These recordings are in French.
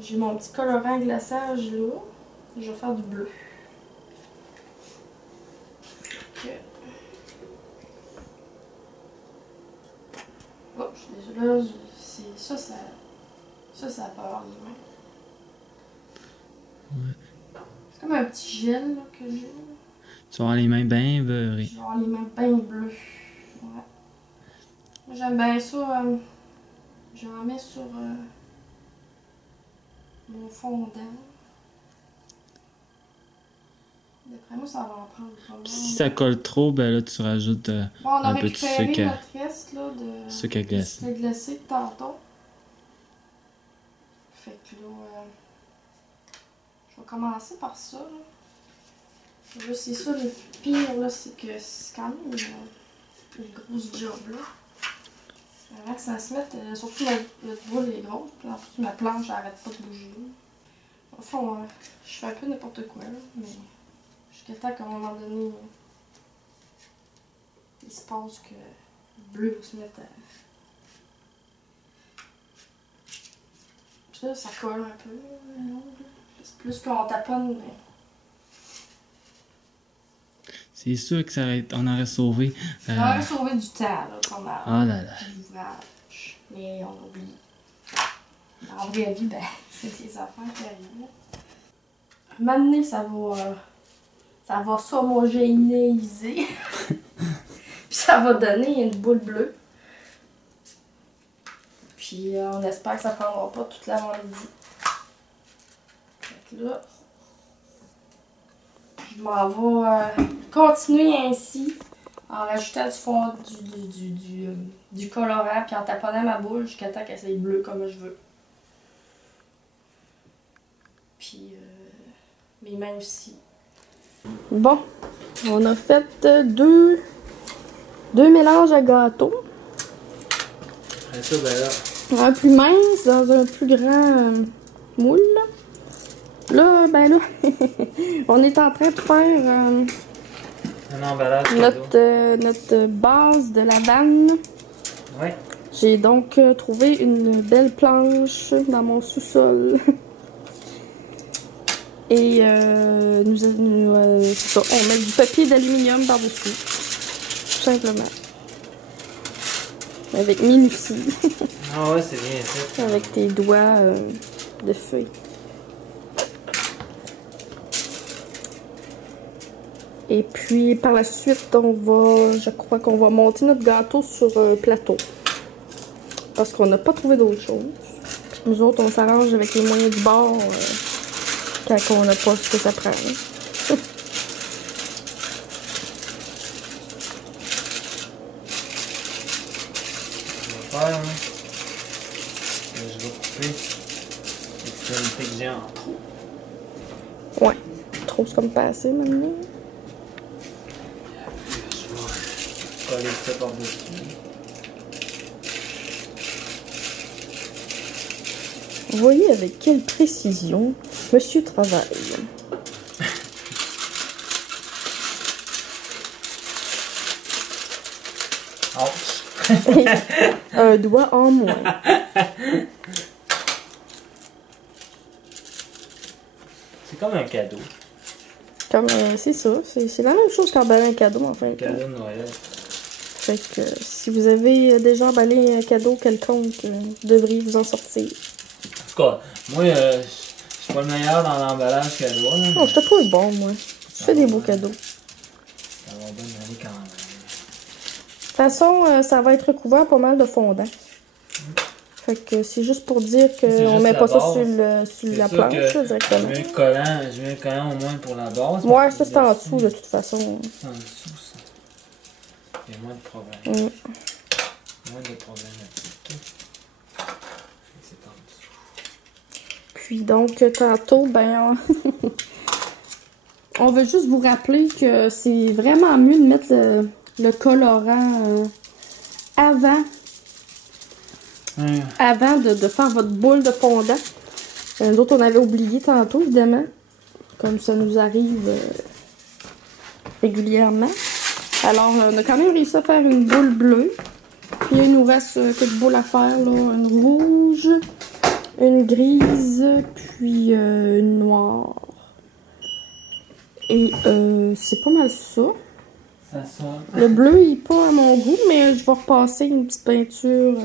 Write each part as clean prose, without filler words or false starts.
J'ai mon petit colorant glaçage là. Je vais faire du bleu. Okay. Oh, je suis déjà là. Ça peut avoir les mains. Ouais. C'est comme un petit gel là, que j'ai. Tu vas avoir les mains bien beurrées. Je vais avoir les mains bien bleues. Ouais. J'aime bien ça. J'en mets sur mon fondant. D'après moi, ça va en prendre pas mal. Si ça colle trop, ben là, tu rajoutes Bon, on a un peu de récupéré sucre notre reste là, de sucre à glacer. sucre glacé de tantôt. Fait que là, je vais commencer par ça. Là, c'est ça le pire, là, c'est que c'est quand même une grosse job là. Avant que ça se mette, surtout notre boule est grosse, puis en plus ma planche n'arrête pas de bouger. Au fond, je fais un peu n'importe quoi, là, mais jusqu'à temps qu'à un moment donné, il se passe que le bleu va se mettre à... Puis là, ça colle un peu, c'est plus qu'on taponne, mais... C'est sûr que on aurait sauvé. On aurait sauvé du temps, là, comme à Oh là là. l'ouvrage. Mais on oublie. Dans la vraie vie, ben, c'est des affaires qui arrivent. Maintenant, ça va s'homogénéiser. Puis ça va donner une boule bleue. Puis on espère que ça prendra pas toute la vendredi. Fait que là, je m'en vais continuer ainsi en rajoutant du fond du colorant puis en taponnant ma boule jusqu'à temps qu'elle soit bleue comme je veux. Puis mes mains aussi. Bon, on a fait deux mélanges à gâteau. Après ça, ben là. Un plus mince dans un plus grand moule. Là, ben là, on est en train de faire Un emballage notre base de la vanne. Ouais. J'ai donc trouvé une belle planche dans mon sous-sol. Et c'est ça, on met du papier d'aluminium par-dessus. Tout simplement. Avec minutie. Ah ouais, c'est bien fait. Avec tes doigts de feuille. Et puis par la suite, je crois qu'on va monter notre gâteau sur un plateau. Parce qu'on n'a pas trouvé d'autre chose. Nous autres, on s'arrange avec les moyens du bord quand on n'a pas ce que ça prend. Je vais faire, hein. Je vais couper l'extrémité que j'ai en trop. Ouais, trop c'est comme pas assez maintenant. Je vais coller ça par-dessus. Voyez avec quelle précision monsieur travaille. Ouch! Un doigt en moins. C'est comme un cadeau. Comme, c'est ça. C'est la même chose qu'emballer un cadeau, en fait. Un cadeau de Noël. Fait que si vous avez déjà emballé un cadeau quelconque, vous devriez vous en sortir. En tout cas, moi, je suis pas le meilleur dans l'emballage cadeau. Hein. Non, je te trouve bon, moi. Je fais des beaux cadeaux. Ça va bien aller quand même. De toute façon, ça va être recouvert pas mal de fondant. Fait que c'est juste pour dire qu'on met pas ça sur la planche directement. Je mets le collant au moins pour la base. Ouais, ça c'est en dessous de toute façon. C'est en dessous ça. Il y a moins de problèmes. Moins de problématiques. C'est en dessous. Puis donc, tantôt, ben, on veut juste vous rappeler que c'est vraiment mieux de mettre le colorant avant de faire votre boule de fondant. Nous autres, on avait oublié tantôt, évidemment. Comme ça nous arrive régulièrement. Alors, on a quand même réussi à faire une boule bleue. Puis il nous reste quelques boules à faire, là. Une rouge, une grise, puis une noire. Et c'est pas mal ça. Ça sort. Le bleu, il est pas à mon goût, mais je vais repasser une petite peinture.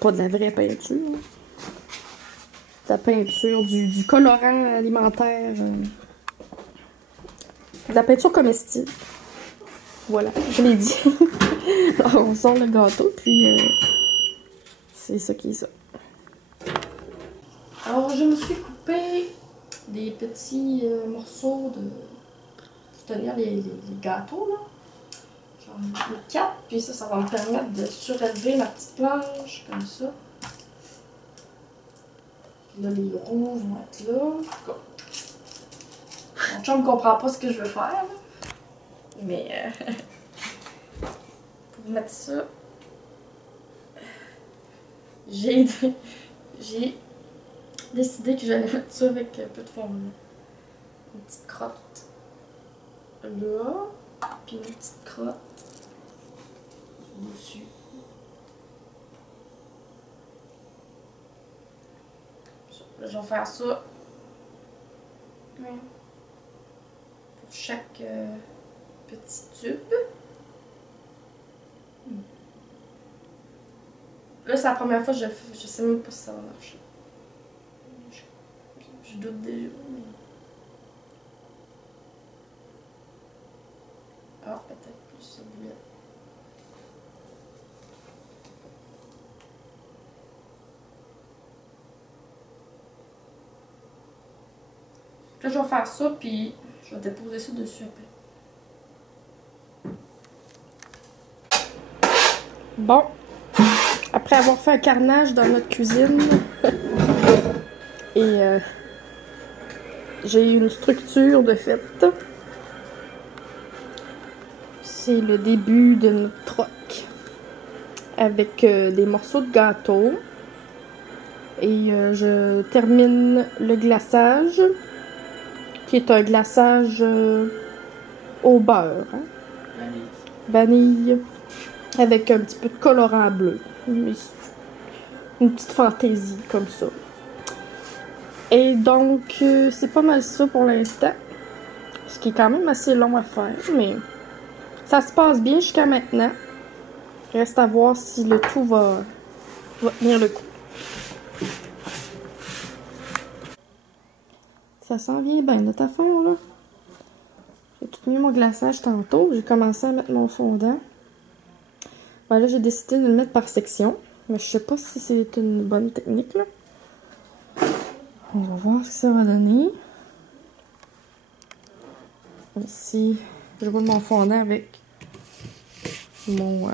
Pas de la vraie peinture. Hein. De la peinture, du colorant alimentaire. De la peinture comestible. Voilà, je l'ai dit. Alors, on sort le gâteau, puis c'est ça qui est ça. Alors, je me suis coupé des petits morceaux pour tenir les gâteaux, là. J'en ai mis 4, puis ça va me permettre de surélever ma petite planche, comme ça. Puis là, les roues vont être là. Mon chum ne comprend pas ce que je veux faire, là. Mais pour mettre ça, j'ai décidé que j'allais mettre ça avec un peu de fondant. Une petite crotte là, puis une petite crotte dessus. Là, je vais faire ça pour chaque petit tube. Là, c'est la première fois que je le fais. Je sais même pas si ça va marcher. Je doute déjà, mais... Ah, peut-être plus celui-là. Là, je vais faire ça, puis je vais déposer ça dessus après. Bon. Après avoir fait un carnage dans notre cuisine, et j'ai une structure de fait. C'est le début de notre troc avec des morceaux de gâteau. Et je termine le glaçage, qui est un glaçage au beurre. Hein? Vanille. Avec un petit peu de colorant bleu. Une petite fantaisie comme ça. Et donc, c'est pas mal ça pour l'instant. Ce qui est quand même assez long à faire, mais ça se passe bien jusqu'à maintenant. Reste à voir si le tout va tenir le coup. Ça s'en vient bien, notre affaire, là. J'ai tout mis mon glaçage tantôt. J'ai commencé à mettre mon fondant. Ben là, j'ai décidé de le mettre par section. Mais je sais pas si c'est une bonne technique, là. On va voir ce que ça va donner. Ici, je roule mon fondant avec mon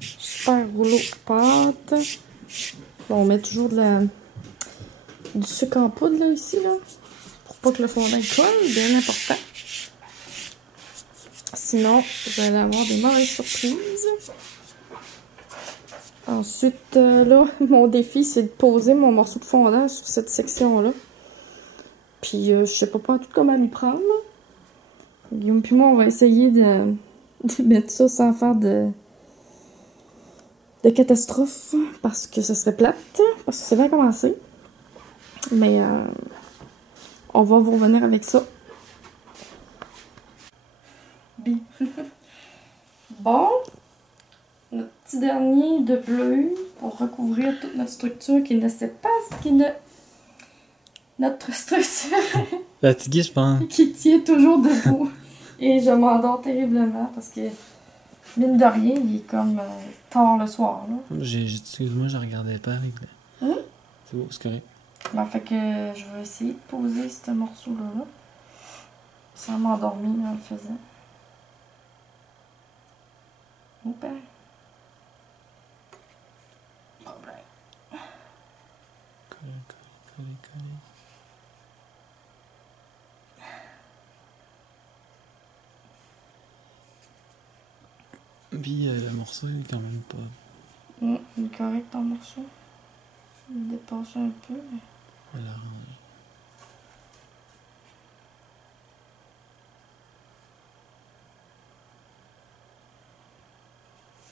super rouleau de pâte. Bon, on met toujours du sucre en poudre, là, ici, là. Pour pas que le fondant colle, bien important. Sinon, vous allez avoir des mauvaises surprises. Ensuite, là, mon défi, c'est de poser mon morceau de fondant sur cette section-là. Puis, je sais pas tout comment m'y prendre, là. Guillaume puis moi, on va essayer de mettre ça sans faire de catastrophe, parce que ce serait plate, parce que c'est bien commencé. Mais, on va vous revenir avec ça. Bon, notre petit dernier de bleu pour recouvrir toute notre structure qui ne sait pas ce qui ne... Notre structure Fatigué, je pense. qui tient toujours debout. Et je m'endors terriblement parce que, mine de rien, il est comme tard le soir. Excuse-moi, je regardais pas avec le... C'est beau, c'est correct. Ben, fait que je vais essayer de poser ce morceau-là sans m'endormir en le faisant. Opa. Problème. Coller. Puis le morceau il est quand même pas... Il est correct ton morceau. Il dépasse un peu, mais... On va l'arranger.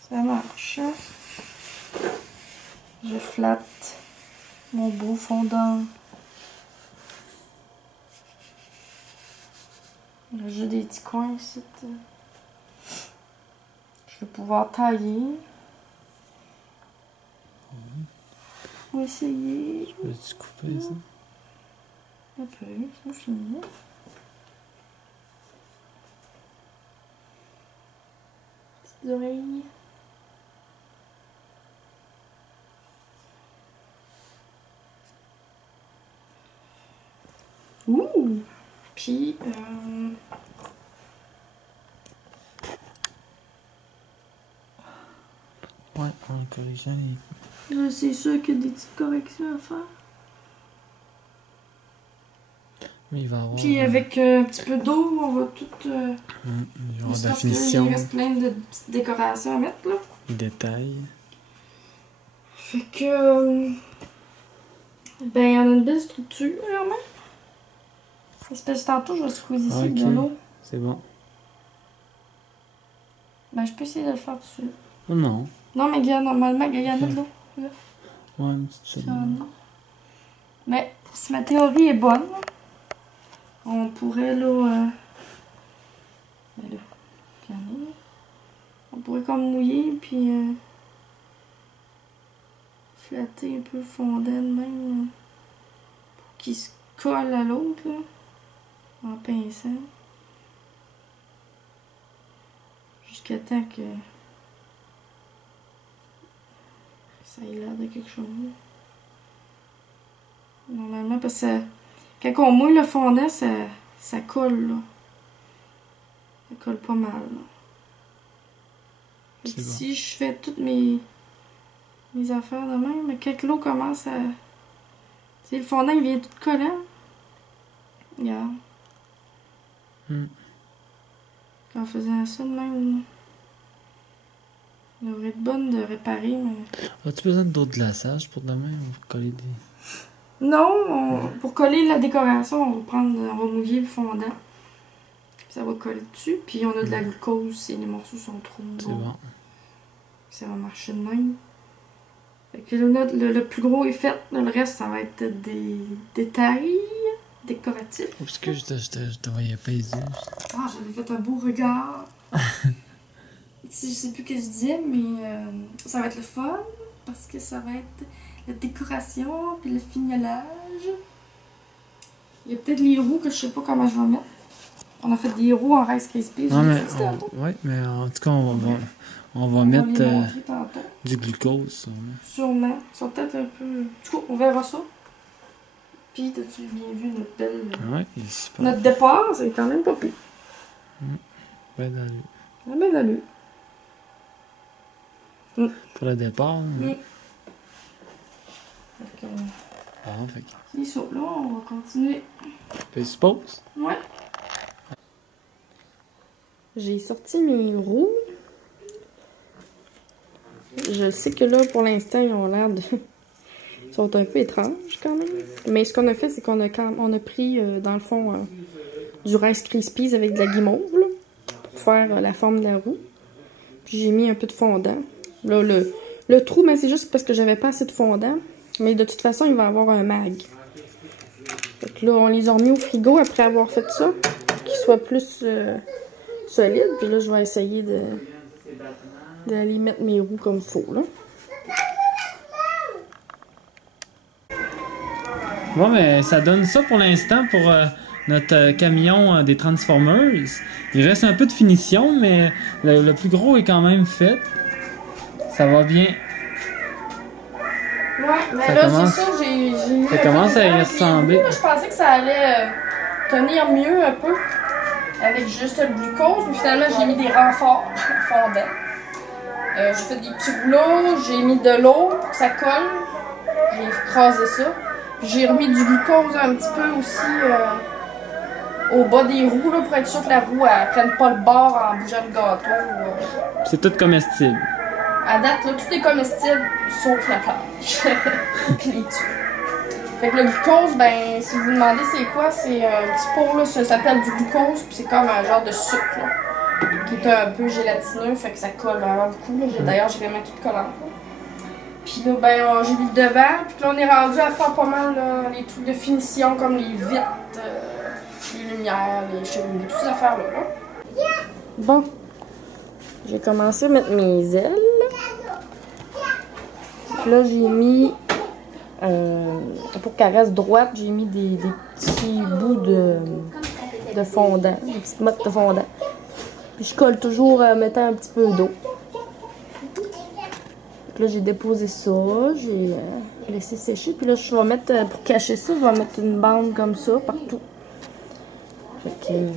Ça marche. Je flatte Mon beau fondant. J'ai des petits coins ici. Je vais pouvoir tailler. On va essayer. Peux-tu couper ça? Un peu, c'est fini. Petites oreilles. Ouh! Puis, Ouais, en corrigeant les... là, c'est sûr qu'il y a des petites corrections à faire. Mais il va y avoir... Puis, avec un petit peu d'eau, on va tout... il va y avoir de la parce finition, qu'il reste plein de petites décorations à mettre, là. les détails. Fait que... ben, on a une belle structure, vraiment. Parce que tantôt, je vais squeeze ici Ok. de l'eau. C'est bon. Ben, je peux essayer de le faire dessus. Oh non. Non, mais regarde, normalement, il y en a de l'eau. Ouais, une petite seconde. Mais si ma théorie est bonne, on pourrait, là... ben là, regardez, là. On pourrait comme mouiller, puis... flatter un peu le fondant de même, là, pour qu'il se colle à l'autre, là. En pinçant. Jusqu'à temps que ça ait l'air de quelque chose. Normalement, parce que quand on mouille le fondant, ça colle, là. Ça colle pas mal, là. Fait que C'est bon. si je fais toutes mes affaires de même, quand l'eau commence à... Tu sais, le fondant, il vient tout collant. Regarde. En faisant ça de même, il devrait être bonne de réparer, mais... As-tu besoin d'autres glaçages pour demain ou pour coller des... Non, pour coller la décoration, on va mouiller le fondant. Puis ça va coller dessus. Puis on a de la glucose si les morceaux sont trop C'est gros. bon. Ça va marcher de même. Fait que le plus gros est fait. Le reste, ça va être des détails décoratifs. Parce que je te voyais pas les yeux. Ah, j'avais fait un beau regard. Je sais plus ce que je disais, mais ça va être le fun. Parce que ça va être la décoration, puis le fignolage. Il y a peut-être les roues que je sais pas comment je vais mettre. On a fait des roues en Rice Krispies. Non, mais, Ouais, mais en tout cas, on va on mettre va les montrer tantôt. du glucose. Sûrement. Sûrement. Ils sont peut-être un peu... Du coup, on verra ça. Puis, t'as-tu bien vu notre belle... Ouais, il est super. Notre départ, c'est quand même pas pire. Ben dans lui. La belle allure. Pour le départ. Mm. Fait que... Ah, fait que... C'est ça. Là, on va continuer. Fais suppose. Ouais. J'ai sorti mes roues. Je sais que là, pour l'instant, ils ont l'air de... Ils sont un peu étranges, quand même. Mais ce qu'on a fait, c'est qu'on a pris, dans le fond, du Rice Krispies avec de la guimauve, là, pour faire la forme de la roue. Puis j'ai mis un peu de fondant. Là, le trou, mais c'est juste parce que j'avais pas assez de fondant. Mais de toute façon, il va y avoir un mag. Fait que là, on les a remis au frigo après avoir fait ça. Pour qu'ils soient plus solides. Puis là, je vais essayer d'aller mettre mes roues comme il faut, là. Bon, mais ça donne ça pour l'instant pour notre camion des Transformers. Il reste un peu de finition, mais le plus gros est quand même fait. Ça va bien. Ouais, mais Ça là, commence- c'est ça, j'ai ça commence à y ressembler. Moi, je pensais que ça allait tenir mieux un peu avec juste le glucose, mais finalement, j'ai mis des renforts fondants. J'ai fait des petits rouleaux, j'ai mis de l'eau pour que ça colle. J'ai écrasé ça. Puis j'ai remis du glucose un petit peu aussi au bas des roues là, pour être sûr que la roue ne prenne pas le bord en bougeant le gâteau. C'est tout comestible. À date, là, tout est comestible, sauf la planche. Puis les tubes. Fait que le glucose, ben, si vous vous demandez c'est quoi, c'est un petit pot, là, ça s'appelle du glucose, puis c'est comme un genre de sucre, là, qui est un peu gélatineux, fait que ça colle vraiment beaucoup. D'ailleurs, je vais mettre tout collant. Puis là, ben, j'ai mis le devant. Puis là, on est rendu à faire pas mal là, les trucs de finition comme les vitres, les lumières, les cheminées, toutes ces affaires-là. Là. Bon, j'ai commencé à mettre mes ailes. Puis là, j'ai mis, pour qu'elle reste droite, j'ai mis des petits bouts de fondant, des petites mottes de fondant. Puis je colle toujours en mettant un petit peu d'eau. Là, j'ai déposé ça, j'ai laissé sécher. Puis là, je vais mettre, pour cacher ça, je vais mettre une bande comme ça partout. Fait que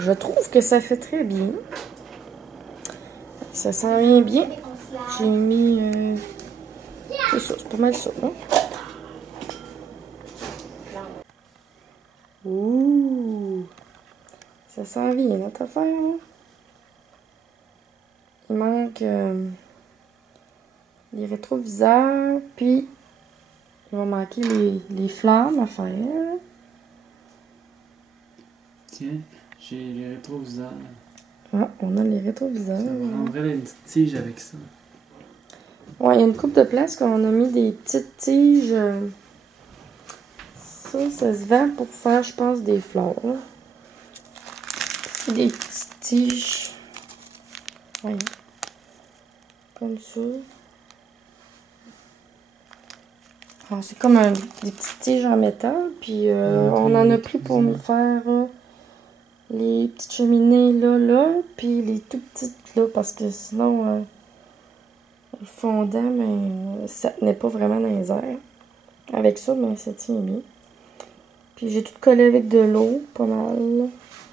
je trouve que ça fait très bien. Ça sent bien bien. J'ai mis... c'est ça, c'est pas mal ça, hein? Ouh! Ça sent bien, notre affaire, hein? Il manque... les rétroviseurs, puis il va manquer les flammes à faire. Tiens, j'ai les rétroviseurs. Ah, on a les rétroviseurs. On prendrait une petite tige avec ça. Ouais, il y a une couple de places qu'on a mis des petites tiges. Ça se vend pour faire, je pense, des fleurs. Là. Des petites tiges. Ouais. Comme ça. C'est comme des petites tiges en métal, puis on en a pris pour nous faire les petites cheminées là, puis les tout petites là, parce que sinon le fondant, mais ça tenait pas vraiment dans les airs. Avec ça, mais ça tient bien. Puis j'ai tout collé avec de l'eau, pas mal.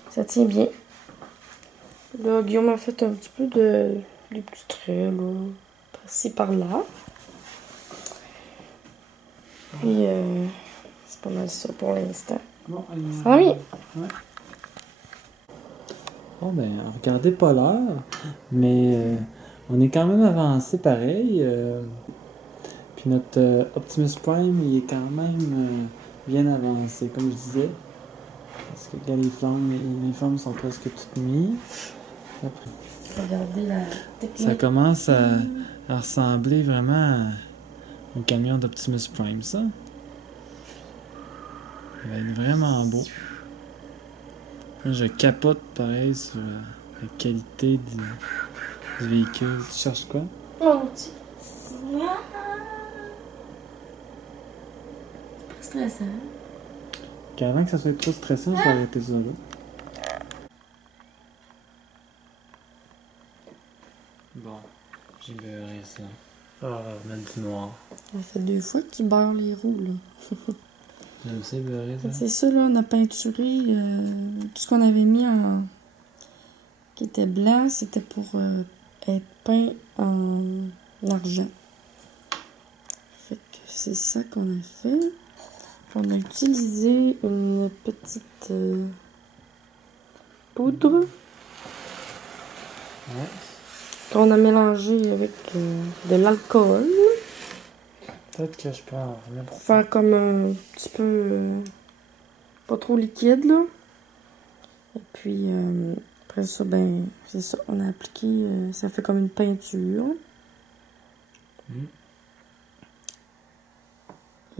Ça tient bien. Là, Guillaume a fait un petit peu des petits traits, là, par-ci par-là. Puis, c'est pas mal ça pour l'instant. Bon, ça va bien. Ouais. Bon, ben, regardez pas l'heure, mais on est quand même avancé pareil. Puis notre Optimus Prime, il est quand même bien avancé, comme je disais. Parce que les flammes sont presque toutes mises. Après, Regardez la technique. ça commence à ressembler vraiment au camion d'Optimus Prime, ça. Il va être vraiment beau. Là, je capote pareil sur la qualité du véhicule. Tu cherches quoi? Mon petit. C'est pas stressant. Qu'avant que ça soit trop stressant, je vais arrêter ça là. Bon, j'ai beurré ça. Ah, mettre du noir. Ça fait 2 fois que tu beurres les roues, là. J'aime ça beurrer ça. C'est ça, là, on a peinturé tout ce qu'on avait mis qui était blanc, c'était pour être peint en argent. Fait que c'est ça qu'on a fait. On a utilisé une petite poudre qu'on a mélangée avec de l'alcool. Peut-être que je peux en remettre. Pour faire comme un petit peu pas trop liquide, là. Et puis après ça, ben c'est ça, on a appliqué, ça fait comme une peinture.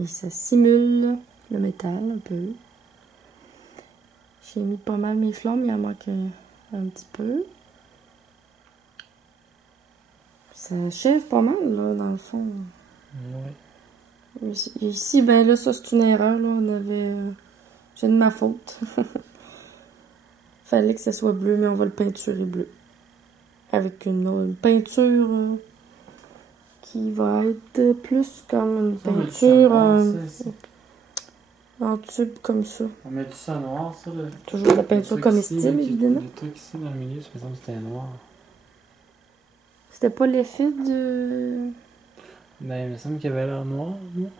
Et ça simule le métal un peu. J'ai mis pas mal mes flammes, il en manque un petit peu. Ça achève pas mal, là, dans le fond. Oui. Ici, ben là, ça c'est une erreur, là. On avait... c'est de ma faute. Fallait que ça soit bleu, mais on va le peinturer bleu. Avec une peinture qui va être plus comme une peinture en tube comme ça. On met tout ça noir, ça, là. Toujours de la peinture comestible, évidemment. Le truc ici dans le milieu, je me semble que c'était noir. C'était pas l'effet de... Ben, il me semble qu'il y avait l'air noir, non?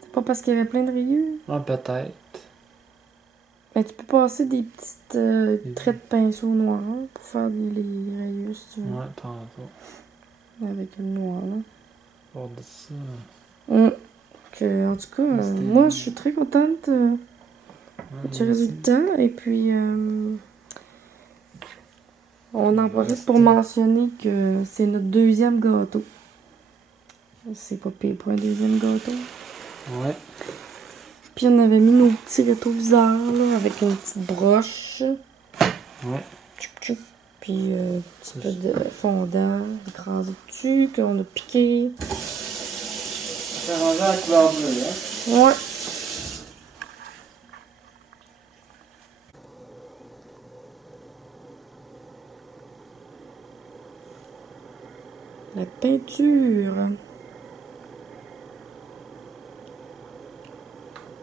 C'est pas parce qu'il y avait plein de rayures? Ah, peut-être. Ben, tu peux passer des petites traits de pinceau noir pour faire les rayures, si tu veux. Ouais, tantôt. Avec le noir, là. Pour de ça. En tout cas, moi, je suis très contente du résultat. Et puis, on en profite pour mentionner que c'est notre 2e gâteau. C'est pas pire pour un deuxième gâteau. Ouais. Puis on avait mis nos petits rétroviseurs là, avec une petite broche. Ouais. Tchoup, tchoup. Puis un petit peu de fondant écrasé dessus, qu'on a piqué. C'est rendu à la couleur bleue, hein? Ouais. La peinture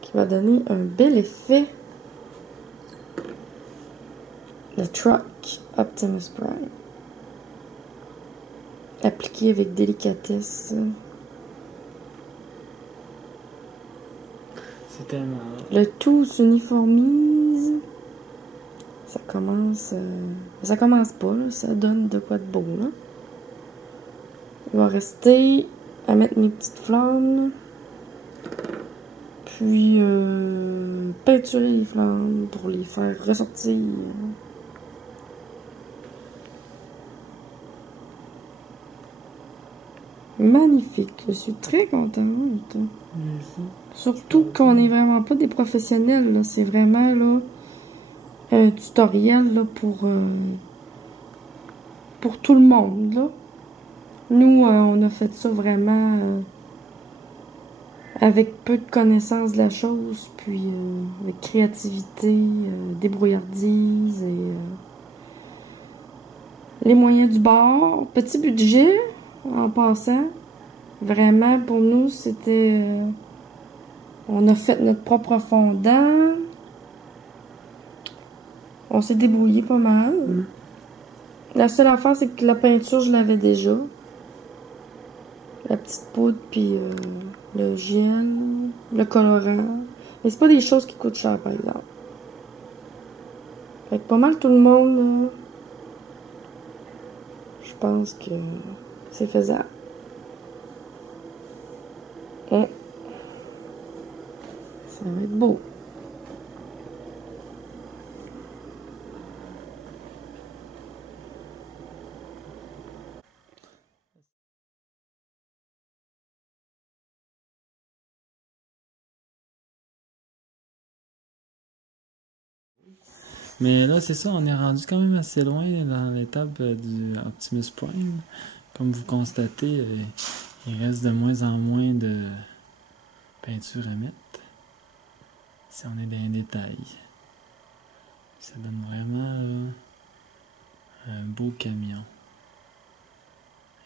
qui va donner un bel effet. Le Truck Optimus Prime. Appliqué avec délicatesse. C'est tellement... Le tout s'uniformise. Ça commence... Ça commence pas, là. Ça donne de quoi de beau, là. Il va rester à mettre mes petites flammes. Puis peinturer les flammes pour les faire ressortir. Magnifique, je suis très contente. Merci. Surtout qu'on n'est vraiment pas des professionnels, là. C'est vraiment là un tutoriel là, pour tout le monde. Là. Nous, on a fait ça vraiment avec peu de connaissances de la chose, puis avec créativité, débrouillardise et les moyens du bord. Petit budget, en passant. Vraiment, pour nous, c'était... on a fait notre propre fondant. On s'est débrouillé pas mal. La seule affaire, c'est que la peinture, je l'avais déjà. La petite poudre, puis le gel, le colorant. Mais c'est pas des choses qui coûtent cher, par exemple. Fait que pas mal tout le monde, là, je pense que c'est faisable. Ça va être beau. Mais là, c'est ça, on est rendu quand même assez loin dans l'étape du Optimus Prime. Comme vous constatez, il reste de moins en moins de peinture à mettre. Si on est dans les détails. Ça donne vraiment là, un beau camion.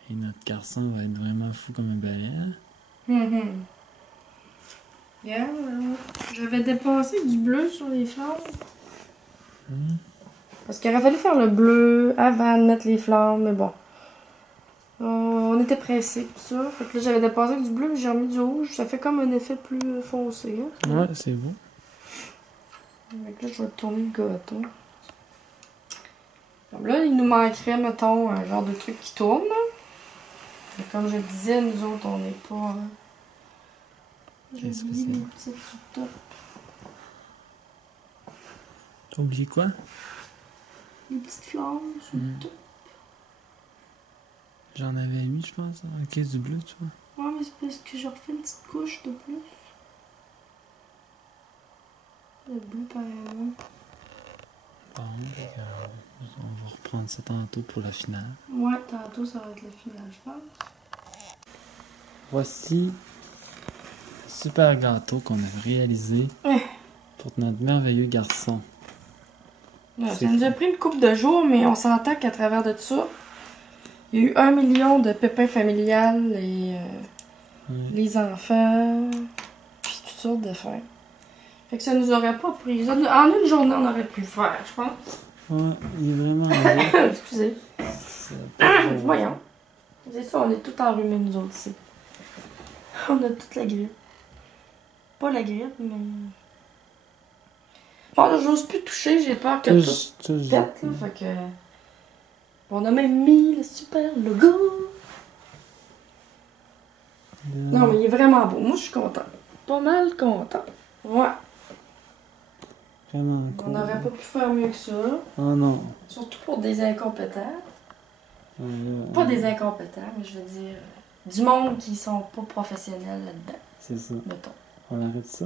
Et notre garçon va être vraiment fou comme un balai. Hein? Yeah, j'avais dépassé du bleu sur les flammes. Parce qu'il aurait fallu faire le bleu avant de mettre les flammes, mais bon. On était pressés, tout ça. Fait que là, j'avais dépassé avec du bleu, j'ai remis du rouge. Ça fait comme un effet plus foncé. Hein? Ouais, c'est beau. Fait que là, je vais tourner le gâteau. Comme là, il nous manquerait, mettons, un genre de truc qui tourne. Mais comme je disais, nous autres, on n'est pas... J'ai oublié les petites sur le top. T'as oublié quoi? Les petites flammes sur le top. J'en avais mis, je pense, dans la caisse du bleu, tu vois. Ouais, mais c'est parce que j'ai refait une petite couche de plus. Le bleu, par exemple. Bon, on va reprendre ça tantôt pour la finale. Ouais, tantôt, ça va être le final, je pense. Voici le super gâteau qu'on a réalisé pour notre merveilleux garçon. Ouais, ça nous a pris une couple de jours, mais on s'entend qu'à travers de ça, il y a eu 1 million de pépins familiales et les enfants, puis toutes sortes de fins. Fait que ça nous aurait pas pris. En une journée, on aurait pu le faire, je pense. Ouais, il est vraiment beau. Excusez. Voyons. C'est ça, on est tout enrhumés, nous autres, ici. On a toute la grippe. Pas la grippe, mais... Bon, j'ose plus toucher, j'ai peur que tout pète, là. Fait que... On a même mis le super logo. Non, mais il est vraiment beau. Moi, je suis contente. Pas mal contente. Ouais. Vraiment cool. On n'aurait pas pu faire mieux que ça. Oh non. Surtout pour des incompétents. Pas des incompétents, mais je veux dire... du monde qui sont pas professionnels là-dedans. C'est ça. Mettons. On arrête ça.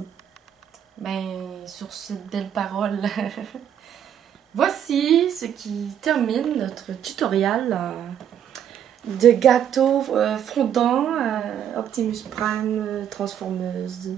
Ben, sur cette belle parole, voici ce qui termine notre tutoriel de gâteau fondant Optimus Prime transformeuse.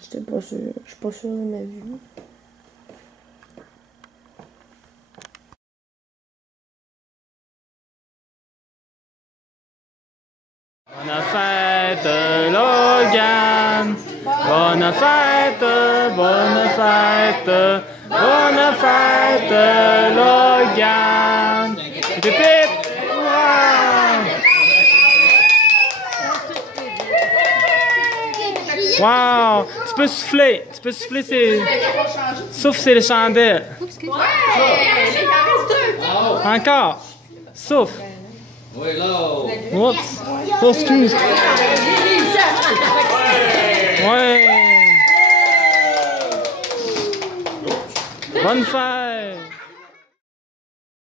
J'étais pas sûre. Je suis pas sûre de ma vue. Bonne fête, Logan! Bonne fête, bonne fête, bonne fête, Logan! Pip, pip! Wow! Tu peux souffler, c'est... Souffle, c'est les chandelles. Encore! Souffle! Oups! Oh, excuse! Ouais! Bonne fête!